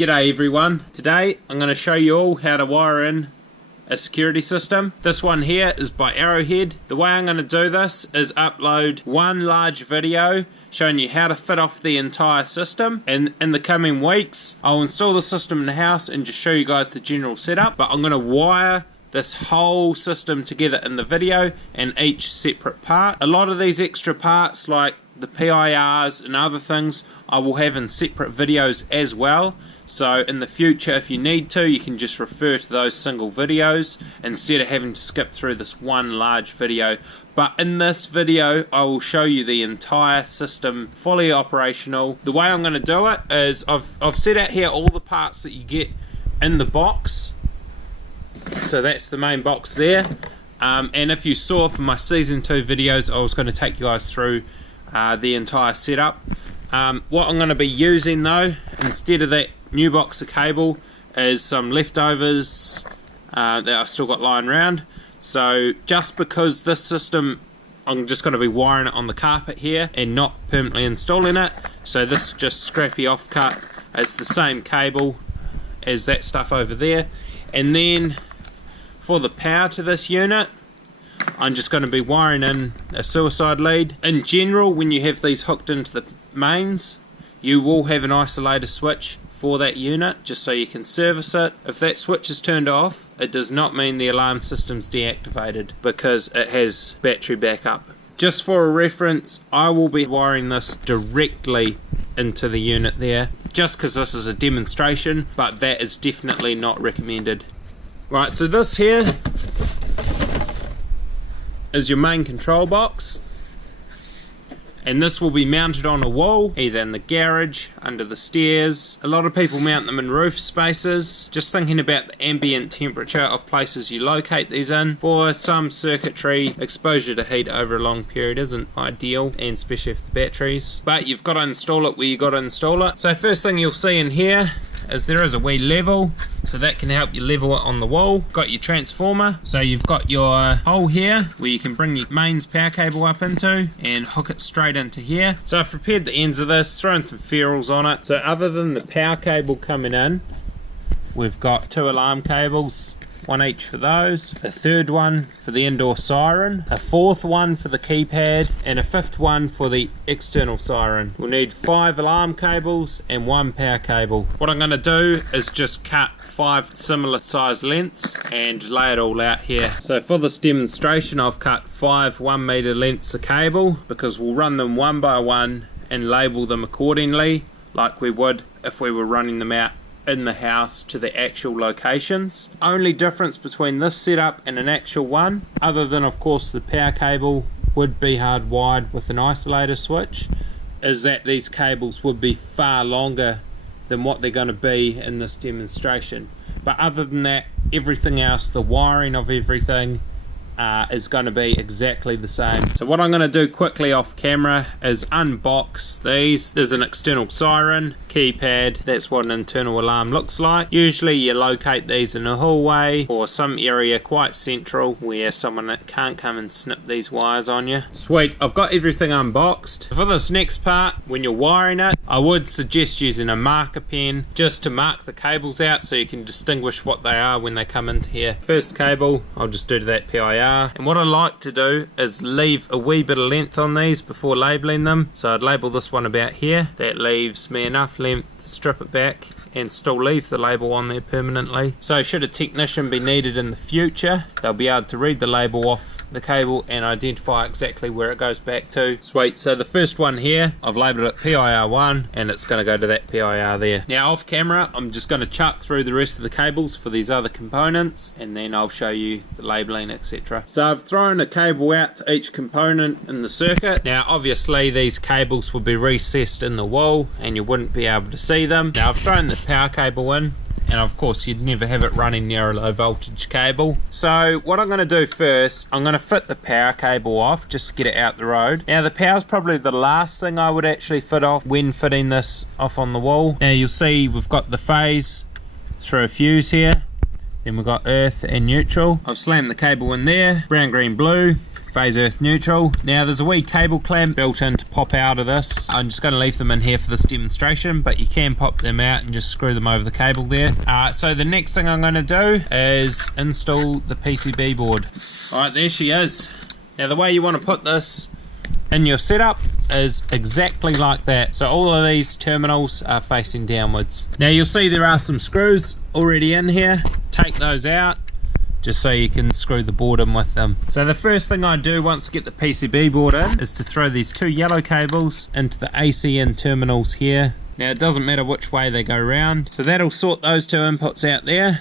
G'day everyone. Today I'm going to show you all how to wire in a security system. This one here is by Arrowhead. The way I'm going to do this is upload one large video showing you how to fit off the entire system, and in the coming weeks I'll install the system in the house and just show you guys the general setup, but I'm going to wire this whole system together in the video and each separate part. A lot of these extra parts like the PIRs and other things I will have in separate videos as well, so in the future if you need to, you can just refer to those single videos instead of having to skip through this one large video. But in this video I will show you the entire system fully operational. The way I'm going to do it is I've set out here all the parts that you get in the box. So that's the main box there, and if you saw from my season 2 videos, I was going to take you guys through the entire setup. What I'm going to be using though, instead of that new box of cable, is some leftovers that I still got lying around. So just because this system, I'm just going to be wiring it on the carpet here and not permanently installing it, so this is just scrappy offcut. It's the same cable as that stuff over there. And then for the power to this unit, I'm just going to be wiring in a suicide lead. In general, when you have these hooked into the mains, you will have an isolator switch for that unit, just so you can service it. If that switch is turned off, it does not mean the alarm system's deactivated, because it has battery backup. Just for a reference, I will be wiring this directly into the unit there, just because this is a demonstration, but that is definitely not recommended. Right, so this here is your main control box, and this will be mounted on a wall, either in the garage, under the stairs. A lot of people mount them in roof spaces. Just thinking about the ambient temperature of places you locate these in. For some circuitry, exposure to heat over a long period isn't ideal, and especially if the batteries, but you've got to install it where you got to install it. So first thing you'll see in here is there is a wee level, so that can help you level it on the wall. Got your transformer, so you've got your hole here where you can bring your mains power cable up into and hook it straight into here. So I've prepared the ends of this, thrown some ferrules on it. So other than the power cable coming in, we've got 2 alarm cables, one each for those, a third one for the indoor siren, a fourth one for the keypad, and a fifth one for the external siren. We'll need 5 alarm cables and 1 power cable. What I'm going to do is just cut 5 similar size lengths and lay it all out here. So for this demonstration I've cut 5 1 meter lengths of cable, because we'll run them one by one and label them accordingly, like we would if we were running them out in the house to the actual locations. Only difference between this setup and an actual one, other than of course the power cable would be hardwired with an isolator switch, is that these cables would be far longer than what they're going to be in this demonstration. But other than that, everything else, the wiring of everything, is going to be exactly the same. So what I'm going to do quickly off camera is unbox these. There's an external siren, keypad, that's what an internal alarm looks like. Usually you locate these in a hallway or some area quite central where someone can't come and snip these wires on you. Sweet, I've got everything unboxed. For this next part, when you're wiring it, I would suggest using a marker pen just to mark the cables out so you can distinguish what they are when they come into here. First cable, I'll just do to that PIR. And what I like to do is leave a wee bit of length on these before labeling them. So I'd label this one about here. That leaves me enough length to strip it back and still leave the label on there permanently. So should a technician be needed in the future, they'll be able to read the label off the cable and identify exactly where it goes back to. Sweet, so the first one here, I've labelled it PIR1 and it's going to go to that PIR there. Now off camera, I'm just going to chuck through the rest of the cables for these other components and then I'll show you the labelling, etc. So I've thrown a cable out to each component in the circuit. Now obviously these cables will be recessed in the wall and you wouldn't be able to see them. Now I've thrown the power cable in, and of course you'd never have it running near a low voltage cable. So what I'm going to do first, I'm going to fit the power cable off just to get it out the road. Now the power's probably the last thing I would actually fit off when fitting this off on the wall. Now you'll see we've got the phase through a fuse here, then we've got earth and neutral. I've slammed the cable in there, brown, green, blue, phase earth neutral. Now there's a wee cable clamp built in to pop out of this. I'm just going to leave them in here for this demonstration, but you can pop them out and just screw them over the cable there. So the next thing I'm going to do is install the PCB board. Alright, there she is. Now the way you want to put this in your setup is exactly like that. So all of these terminals are facing downwards. Now you'll see there are some screws already in here. Take those out just so you can screw the board in with them. So the first thing I do once I get the PCB board in is to throw these two yellow cables into the ACN terminals here. Now it doesn't matter which way they go round. So that'll sort those two inputs out there.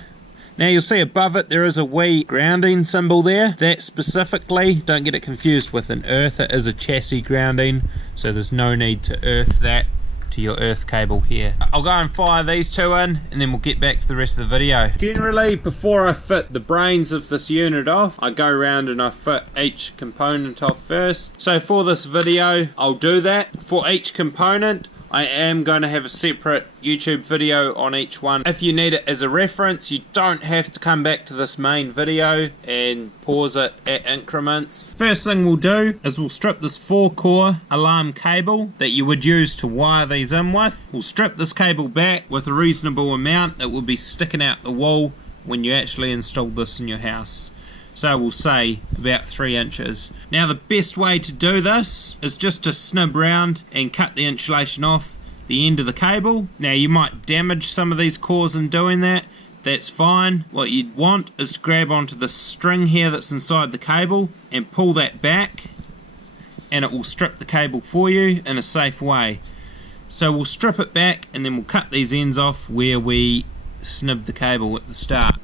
Now you'll see above it there is a wee grounding symbol there. That specifically, don't get it confused with an earth, it is a chassis grounding, so there's no need to earth that to your earth cable here. I'll go and fire these two in and then we'll get back to the rest of the video. Generally before I fit the brains of this unit off, I go around and I fit each component off first. So for this video I'll do that. For each component I am going to have a separate YouTube video on each one. If you need it as a reference, you don't have to come back to this main video and pause it at increments. First thing we'll do is we'll strip this 4-core alarm cable that you would use to wire these in with. We'll strip this cable back with a reasonable amount that will be sticking out the wall when you actually install this in your house. So we'll say about 3 inches. Now the best way to do this is just to snip round and cut the insulation off the end of the cable. Now you might damage some of these cores in doing that. That's fine. What you'd want is to grab onto the string here that's inside the cable and pull that back, and it will strip the cable for you in a safe way. So we'll strip it back and then we'll cut these ends off where we snibbed the cable at the start.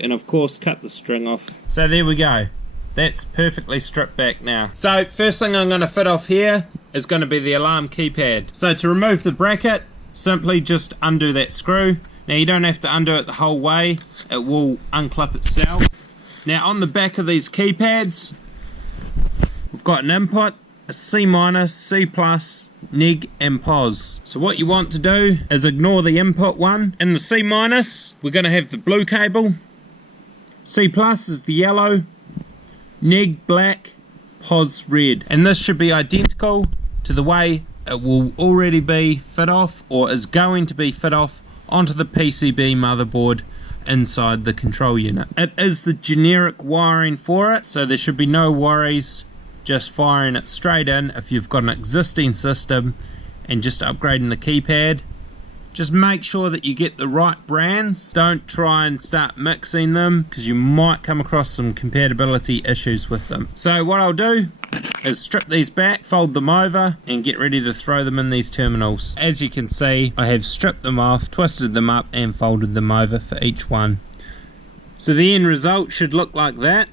And of course cut the string off. So there we go, that's perfectly stripped back now. So first thing I'm going to fit off here is going to be the alarm keypad. So to remove the bracket, simply just undo that screw. Now you don't have to undo it the whole way, it will unclip itself. Now on the back of these keypads we've got an input, a C-, C+, neg and pos. So what you want to do is ignore the input one. In the C-, we're going to have the blue cable, C+ is the yellow, neg black, pos red. And this should be identical to the way it will already be fit off, or is going to be fit off onto the PCB motherboard inside the control unit. It is the generic wiring for it, so there should be no worries just firing it straight in if you've got an existing system and just upgrading the keypad. Just make sure that you get the right brands. Don't try and start mixing them because you might come across some compatibility issues with them. So what I'll do is strip these back, fold them over and get ready to throw them in these terminals. As you can see, I have stripped them off, twisted them up and folded them over for each one. So the end result should look like that.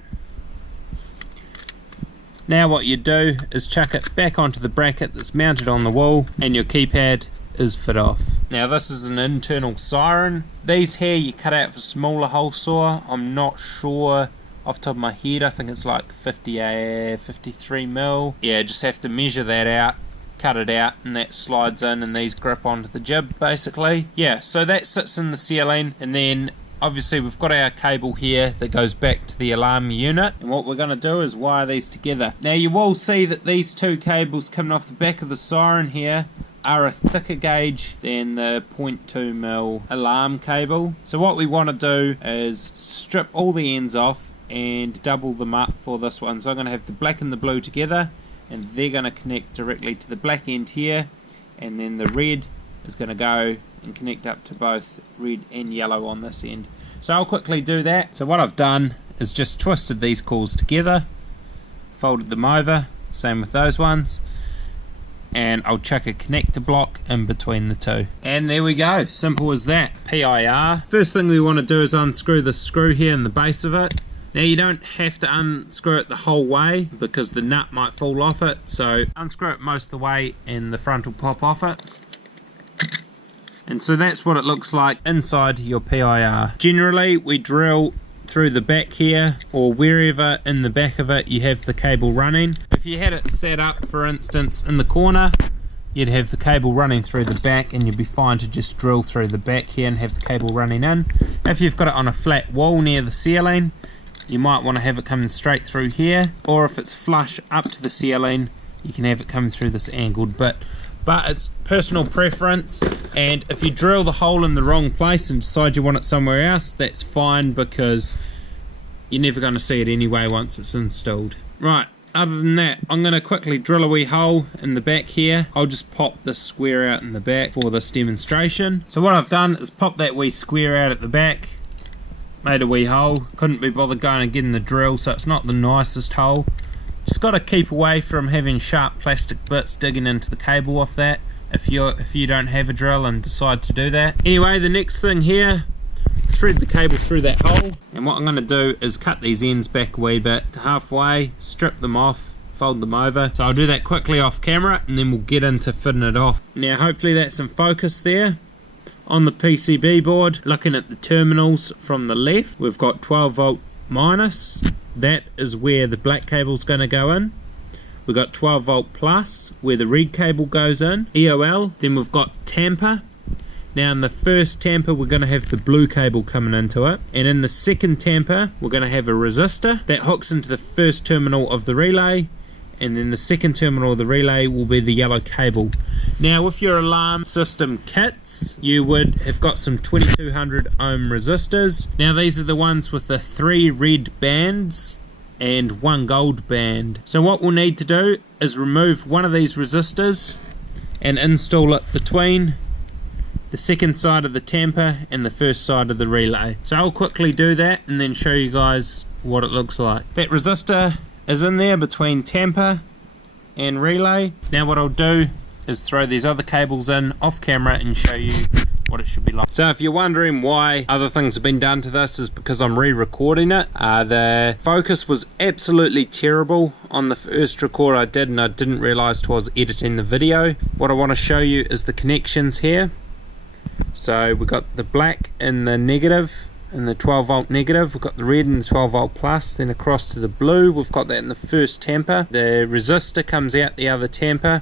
Now what you do is chuck it back onto the bracket that's mounted on the wall and your keypad is fit off. Now this is an internal siren. These here you cut out for smaller hole saw. I'm not sure off the top of my head, I think it's like 53 mil. Yeah, just have to measure that out, cut it out, and that slides in and these grip onto the jib basically. Yeah, so that sits in the ceiling, and then obviously we've got our cable here that goes back to the alarm unit, and what we're going to do is wire these together. Now you will see that these two cables coming off the back of the siren here are a thicker gauge than the 0.2 mil alarm cable. So what we want to do is strip all the ends off and double them up for this one. So I'm going to have the black and the blue together, and they're going to connect directly to the black end here, and then the red is going to go and connect up to both red and yellow on this end. So I'll quickly do that. So what I've done is just twisted these cores together, folded them over, same with those ones, and I'll chuck a connector block in between the two. And there we go, simple as that. PIR. First thing we want to do is unscrew the screw here in the base of it. Now you don't have to unscrew it the whole way because the nut might fall off it, so unscrew it most of the way and the front will pop off it. And so that's what it looks like inside your PIR. Generally we drill through the back here, or wherever in the back of it you have the cable running. If you had it set up, for instance, in the corner, you'd have the cable running through the back and you'd be fine to just drill through the back here and have the cable running in. If you've got it on a flat wall near the ceiling, you might want to have it coming straight through here, or if it's flush up to the ceiling, you can have it coming through this angled bit. But it's personal preference, and if you drill the hole in the wrong place and decide you want it somewhere else, that's fine, because you're never going to see it anyway once it's installed. Right, other than that, I'm going to quickly drill a wee hole in the back here. I'll just pop this square out in the back for this demonstration. So what I've done is pop that wee square out at the back, made a wee hole. Couldn't be bothered going and getting the drill, so it's not the nicest hole. Just got to keep away from having sharp plastic bits digging into the cable off that if you don't have a drill and decide to do that. Anyway, the next thing here, thread the cable through that hole, and what I'm going to do is cut these ends back a wee bit to halfway, strip them off, fold them over. So I'll do that quickly off camera, and then we'll get into fitting it off. Now hopefully that's in focus there. On the PCB board, looking at the terminals from the left, we've got 12 volt minus. That is where the black cable's going to go in. We've got 12 volt plus, where the red cable goes in, EOL. Then we've got tamper. Now in the first tamper we're going to have the blue cable coming into it, and in the second tamper we're going to have a resistor that hooks into the first terminal of the relay, and then the second terminal of the relay will be the yellow cable. Now with your alarm system kits, you would have got some 2200 ohm resistors. Now these are the ones with the 3 red bands and 1 gold band. So what we'll need to do is remove one of these resistors and install it between the second side of the tamper and the first side of the relay. So I'll quickly do that and then show you guys what it looks like. That resistor is in there between tamper and relay. Now what I'll do is throw these other cables in off camera and show you what it should be like. So if you're wondering why other things have been done to this, is because I'm re-recording it. The focus was absolutely terrible on the first record I did, and I didn't realise till I was editing the video. What I want to show you is the connections here. So we've got the black in the negative and the 12 volt negative, we've got the red and the 12 volt plus, then across to the blue, we've got that in the first tamper. The resistor comes out the other tamper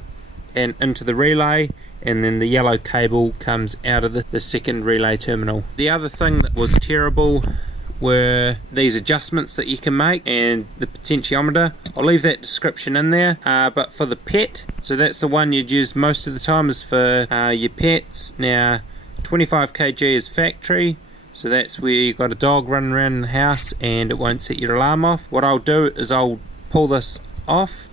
and into the relay, and then the yellow cable comes out of the second relay terminal. The other thing that was terrible were these adjustments that you can make, and the potentiometer. I'll leave that description in there, but for the pet, so that's the one you'd use most of the time, is for your pets. Now 25 kg is factory, so that's where you've got a dog running around in the house and it won't set your alarm off. What I'll do is I'll pull this off,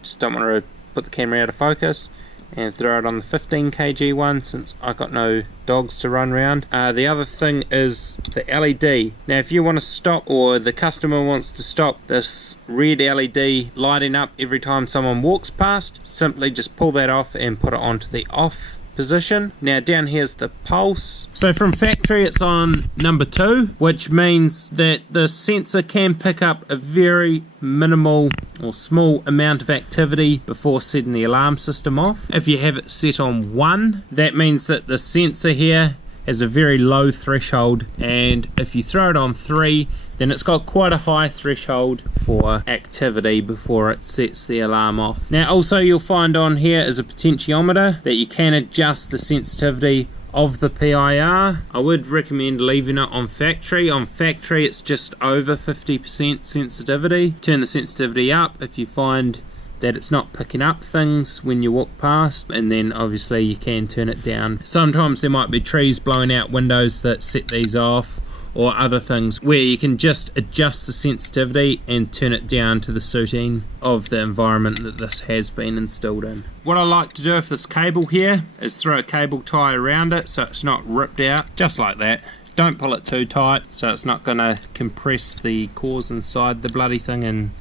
just don't want to put the camera out of focus, and throw it on the 15 kg one, since I got no dogs to run around. The other thing is the LED. Now if you want to stop, or the customer wants to stop this red LED lighting up every time someone walks past, simply just pull that off and put it onto the off position. Now down here's the pulse. So from factory it's on number 2, which means that the sensor can pick up a very minimal or small amount of activity before setting the alarm system off. If you have it set on 1, that means that the sensor here has a very low threshold, and if you throw it on 3, then it's got quite a high threshold for activity before it sets the alarm off. Now also you'll find on here is a potentiometer that you can adjust the sensitivity of the PIR. I would recommend leaving it on factory. On factory it's just over 50% sensitivity. Turn the sensitivity up if you find that it's not picking up things when you walk past, and then obviously you can turn it down. Sometimes there might be trees blowing out windows that set these off, or other things where you can just adjust the sensitivity and turn it down to the suiting of the environment that this has been installed in. What I like to do with this cable here is throw a cable tie around it so it's not ripped out, just like that. Don't pull it too tight so it's not going to compress the cores inside the bloody thing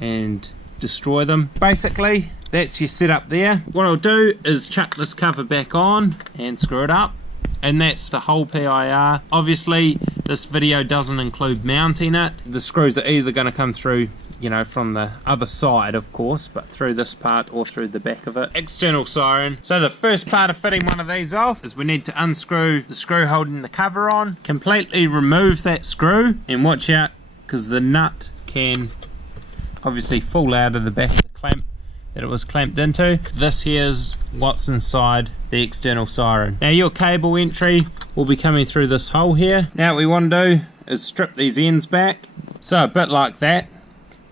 and destroy them. Basically that's your setup there. What I'll do is chuck this cover back on and screw it up, and that's the whole PIR. Obviously this video doesn't include mounting it. The screws are either going to come through, you know, from the other side of course, but through this part or through the back of it. External siren. So the first part of fitting one of these off is we need to unscrew the screw holding the cover on, completely remove that screw, and watch out because the nut can obviously fall out of the back of the clamp that it was clamped into. This here's what's inside the external siren. Now your cable entry will be coming through this hole here. Now what we want to do is strip these ends back So a bit like that.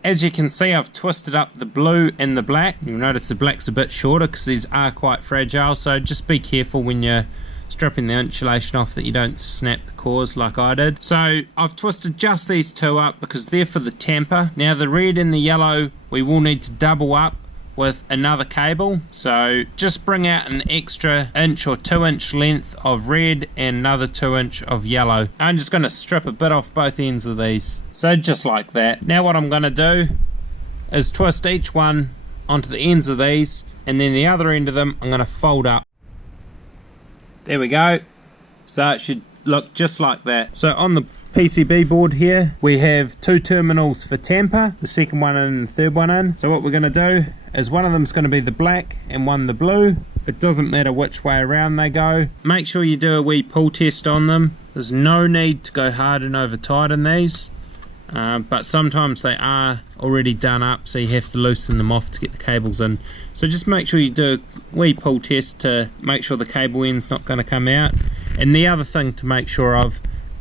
As you can see, I've twisted up the blue and the black. You'll notice the black's a bit shorter because these are quite fragile, so just be careful when you're stripping the insulation off that you don't snap the cores like I did. So I've twisted just these two up because they're for the tamper. Now the red and the yellow we will need to double up with another cable, so just bring out an extra inch or 2-inch length of red and another 2-inch of yellow. I'm just going to strip a bit off both ends of these, so just like that. Now what I'm going to do is twist each one onto the ends of these, and then the other end of them I'm going to fold up. There we go. So it should look just like that. So on the PCB board here we have two terminals for tamper, the second one in and the third one in. So what we're going to do is one of them is going to be the black and one the blue. It doesn't matter which way around they go. Make sure you do a wee pull test on them. There's no need to go hard and over tight in these, but sometimes they are already done up, so you have to loosen them off to get the cables in. So just make sure you do a wee pull test to make sure the cable end's not going to come out. And the other thing to make sure of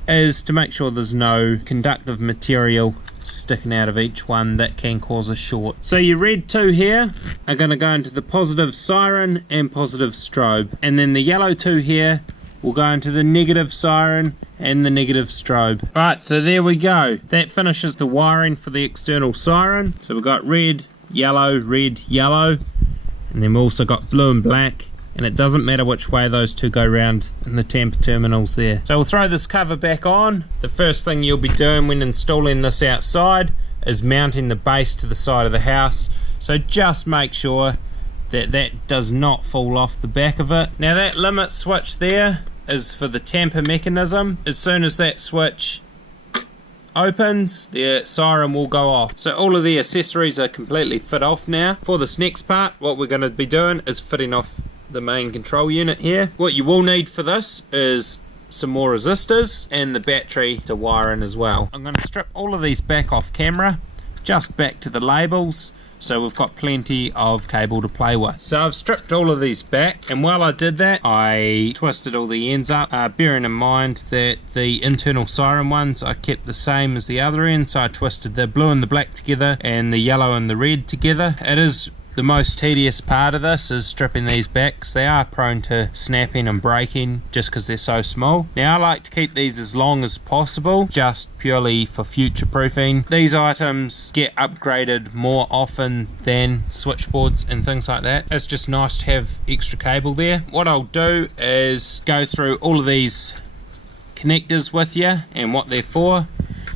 is to make sure there's no conductive material sticking out of each one that can cause a short. So your red two here are going to go into the positive siren and positive strobe, and then the yellow two here will go into the negative siren and the negative strobe. Right, so there we go. That finishes the wiring for the external siren. So we've got red, yellow, and then we've also got blue and black, and it doesn't matter which way those two go round in the tamper terminals there. So we'll throw this cover back on. The first thing you'll be doing when installing this outside is mounting the base to the side of the house. So just make sure that that does not fall off the back of it. Now that limit switch there is for the tamper mechanism. As soon as that switch opens, the siren will go off. So all of the accessories are completely fit off now. For this next part, what we're going to be doing is fitting off the main control unit here. What you will need for this is some more resistors and the battery to wire in as well. I'm going to strip all of these back off camera, just back to the labels, so we've got plenty of cable to play with. So I've stripped all of these back, and while I did that I twisted all the ends up, bearing in mind that the internal siren ones I kept the same as the other end. So I twisted the blue and the black together and the yellow and the red together. It is the most tedious part of this is stripping these back because they are prone to snapping and breaking just because they're so small. Now I like to keep these as long as possible just purely for future proofing. These items get upgraded more often than switchboards and things like that. It's just nice to have extra cable there. What I'll do is go through all of these connectors with you and what they're for.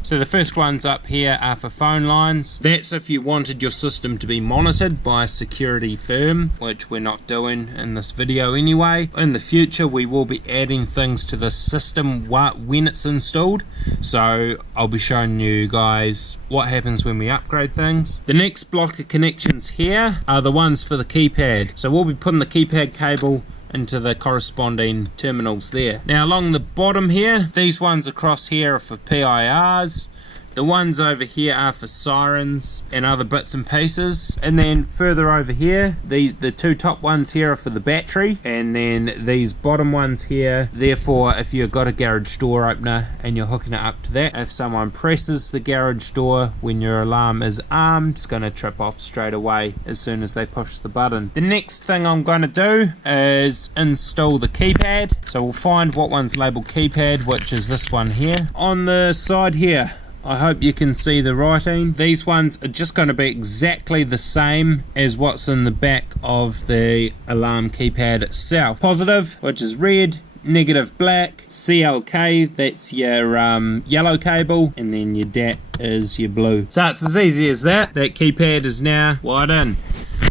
So the first ones up here are for phone lines. That's if you wanted your system to be monitored by a security firm, which we're not doing in this video anyway. In the future we will be adding things to the system when it's installed, so I'll be showing you guys what happens when we upgrade things. The next block of connections here are the ones for the keypad. So we'll be putting the keypad cable into the corresponding terminals there. Now along the bottom here, these ones across here are for PIRs. The ones over here are for sirens and other bits and pieces. And then further over here, the two top ones here are for the battery. And then these bottom ones here, therefore if you've got a garage door opener and you're hooking it up to that, if someone presses the garage door when your alarm is armed, it's going to trip off straight away as soon as they push the button. The next thing I'm going to do is install the keypad. So we'll find what one's labeled keypad, which is this one here. On the side here, I hope you can see the writing. These ones are just going to be exactly the same as what's in the back of the alarm keypad itself. Positive, which is red, negative black, CLK, that's your yellow cable, and then your DAT is your blue. So it's as easy as that. That keypad is now wired in.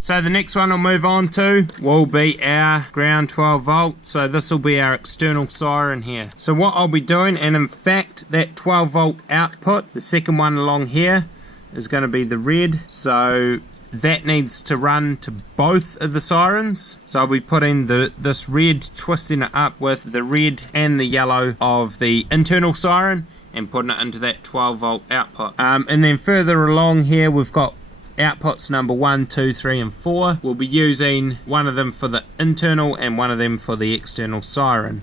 So the next one I'll move on to will be our ground 12 volt. So this will be our external siren here. So what I'll be doing, and in fact that 12 volt output, the second one along here, is going to be the red. So that needs to run to both of the sirens. So I'll be putting this red, twisting it up with the red and the yellow of the internal siren and putting it into that 12 volt output. And then further along here we've got outputs number 1, 2, 3 and 4. We'll be using one of them for the internal and one of them for the external siren.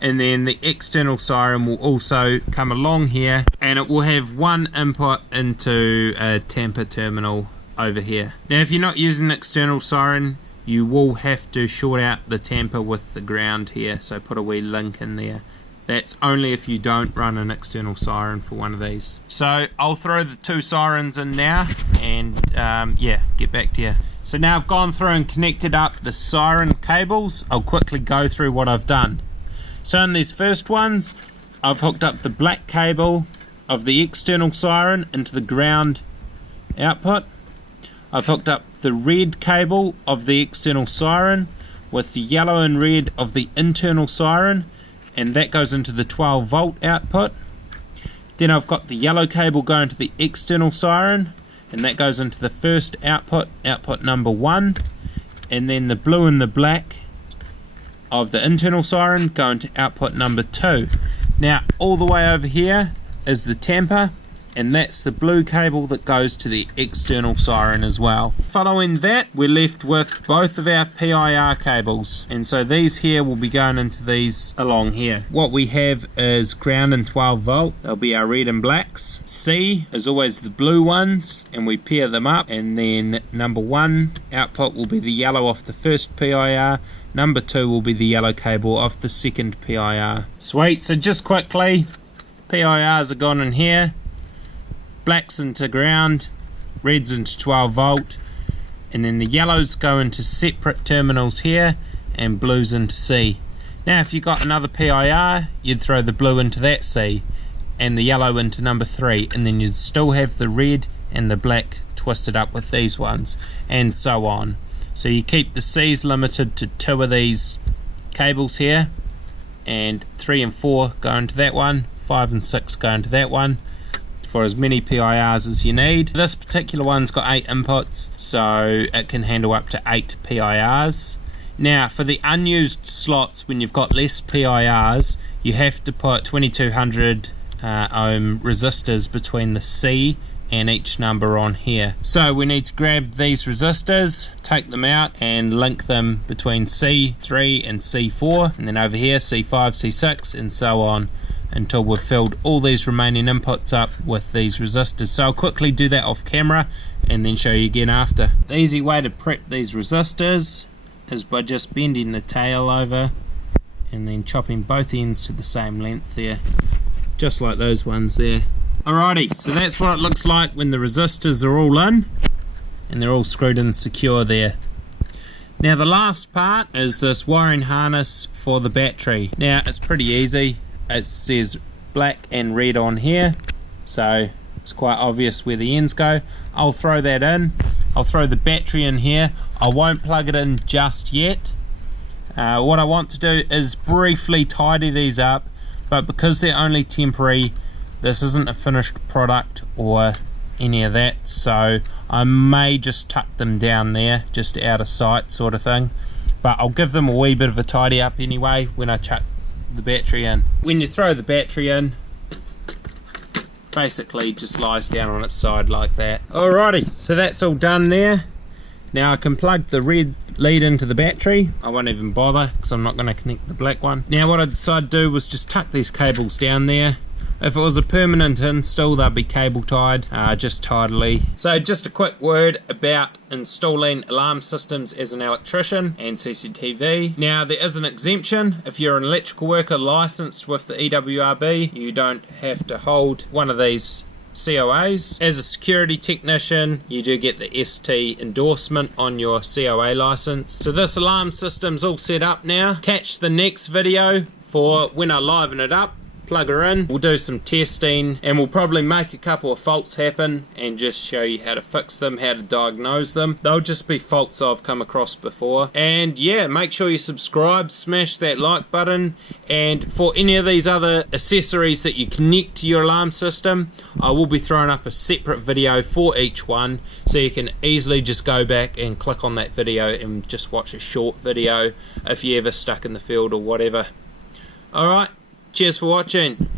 and then the external siren will also come along here, and it will have one input into a tamper terminal over here. Now if you're not using an external siren, you will have to short out the tamper with the ground here, so put a wee link in there. That's only if you don't run an external siren for one of these. So I'll throw the 2 sirens in now and yeah, get back to you. So now I've gone through and connected up the siren cables. I'll quickly go through what I've done. So in these first ones, I've hooked up the black cable of the external siren into the ground output. I've hooked up the red cable of the external siren with the yellow and red of the internal siren, and that goes into the 12 volt output. Then I've got the yellow cable going to the external siren, and that goes into the first output, output number 1, and then the blue and the black of the internal siren going to output number 2. Now all the way over here is the tamper, and that's the blue cable that goes to the external siren as well. Following that, we're left with both of our PIR cables, and so these here will be going into these along here. What we have is ground and 12 volt, they'll be our red and blacks. C is always the blue ones, and we pair them up, and then number 1 output will be the yellow off the first PIR, number 2 will be the yellow cable off the second PIR. Sweet, so just quickly, PIRs are gone in here. Blacks into ground, reds into 12 volt, and then the yellows go into separate terminals here, and blues into C. Now if you got another PIR, you'd throw the blue into that C, and the yellow into number 3, and then you'd still have the red and the black twisted up with these ones, and so on. So you keep the C's limited to 2 of these cables here, and 3 and 4 go into that one, 5 and 6 go into that one, for as many PIRs as you need. This particular one's got 8 inputs, so it can handle up to 8 PIRs. Now for the unused slots, when you've got less PIRs, you have to put 2200 ohm resistors between the C and each number on here. So we need to grab these resistors, take them out and link them between C3 and C4, and then over here C5, C6, and so on, until we've filled all these remaining inputs up with these resistors. So I'll quickly do that off camera and then show you again after. The easy way to prep these resistors is by just bending the tail over and then chopping both ends to the same length there, just like those ones there. Alrighty, so that's what it looks like when the resistors are all in and they're all screwed in secure there. Now the last part is this wiring harness for the battery. Now it's pretty easy. It says black and red on here, so it's quite obvious where the ends go. I'll throw that in. I'll throw the battery in here. I won't plug it in just yet. What I want to do is briefly tidy these up, but because they're only temporary, this isn't a finished product or any of that, so I may just tuck them down there, just out of sight sort of thing. But I'll give them a wee bit of a tidy up anyway when I chuck the battery in. When you throw the battery in, basically just lies down on its side like that. Alrighty, so that's all done there. Now I can plug the red lead into the battery. I won't even bother because I'm not going to connect the black one. Now what I decided to do was just tuck these cables down there. If it was a permanent install, they'd be cable tied, just tidily. So just a quick word about installing alarm systems as an electrician and CCTV. Now there is an exemption. If you're an electrical worker licensed with the EWRB, you don't have to hold one of these COAs. As a security technician, you do get the ST endorsement on your COA license. So this alarm system's all set up now. Catch the next video for when I liven it up. Plug her in, we'll do some testing, and we'll probably make a couple of faults happen and just show you how to fix them, how to diagnose them. They'll just be faults I've come across before. And yeah, make sure you subscribe, smash that like button, and for any of these other accessories that you connect to your alarm system, I will be throwing up a separate video for each one, so you can easily just go back and click on that video and just watch a short video if you're ever stuck in the field or whatever. Alright, cheers for watching.